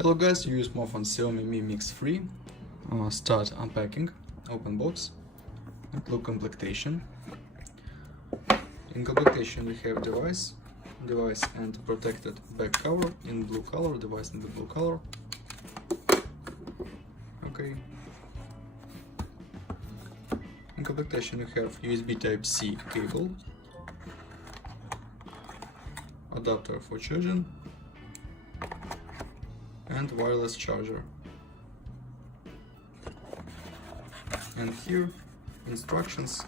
Hello guys, you use smartphone Xiaomi Mi Mix 3. Start unpacking, open box, and look complementation. In complementation we have device and protected back cover in blue color, device in the blue color. Okay. In complementation we have USB Type-C cable, adapter for charging, and wireless charger. And here instructions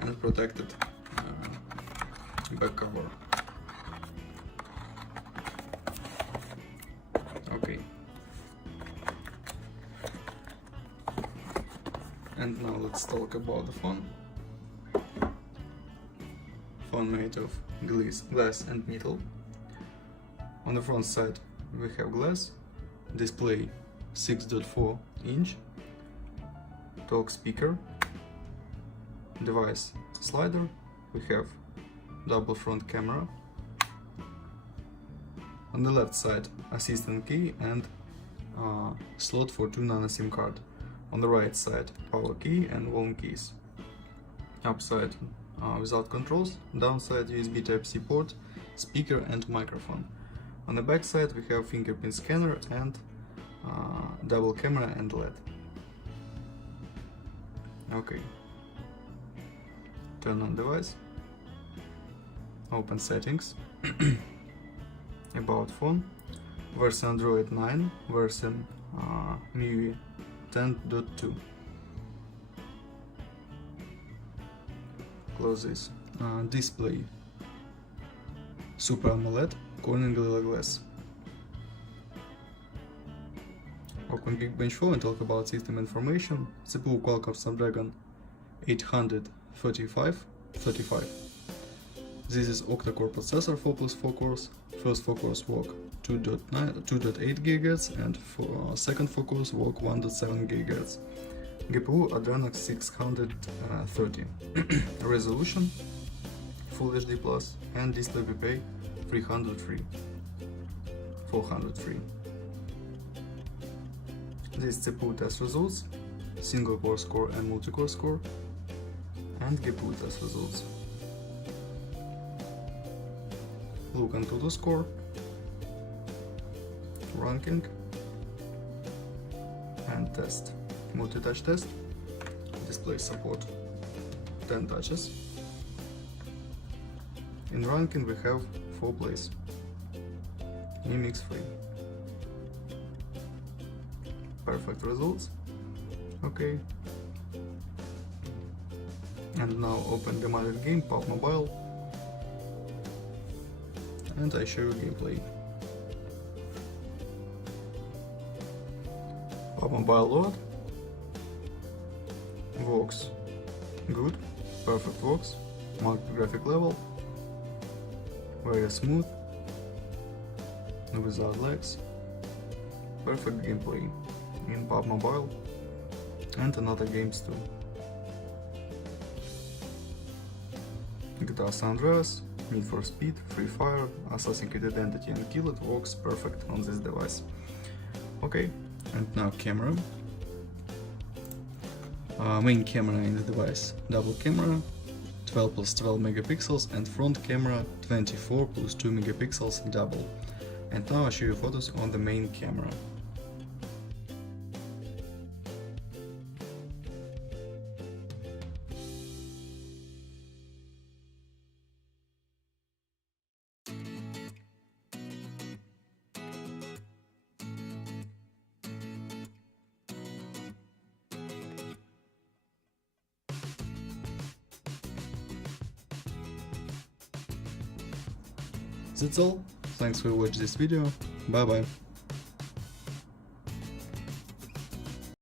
and protected back cover. Okay. And now let's talk about the phone. Phone made of glass and metal. On the front side we have glass, display 6.4 inch, talk speaker, device slider, we have double front camera. On the left side assistant key and slot for 2 nano SIM card. On the right side power key and volume keys. Upside without controls, downside USB Type-C port, speaker and microphone. On the back side we have fingerprint scanner and double camera and LED. Okay. Turn on device. Open settings. About phone. Version Android 9. Version MIUI 10.2. Close this. Display. Super AMOLED. Corning Gorilla Glass. Open Geekbench 4 and talk about system information. CPU Qualcomm Snapdragon 835. This is octa-core processor, 4+4 cores. First 4 cores work 2.8 GHz and second 4 cores work 1.7 GHz. GPU Adreno 630. Resolution Full HD Plus and display PPI 403. These CPU test results, single core score and multi-core score, and GPU test results. Look into the score, ranking, and test. Multi-touch test, display support 10 touches. In ranking we have 4 place. Mi Mix 3. Perfect results. Okay. And now open the modded game PUBG Mobile and I show you gameplay. PUBG Mobile load. Works good. Perfect works. Marked graphic level. Very smooth. Without lags. Perfect gameplay in PUBG Mobile and another games too. GTA San Andreas, Need for Speed, Free Fire, Assassin's Creed Identity and Kill It works perfect on this device. Okay, and now camera. Main camera in the device, double camera, 12+12 megapixels, and front camera 24+2 megapixels double. And now I'll show you photos on the main camera. That's all. Thanks for watching this video. Bye bye.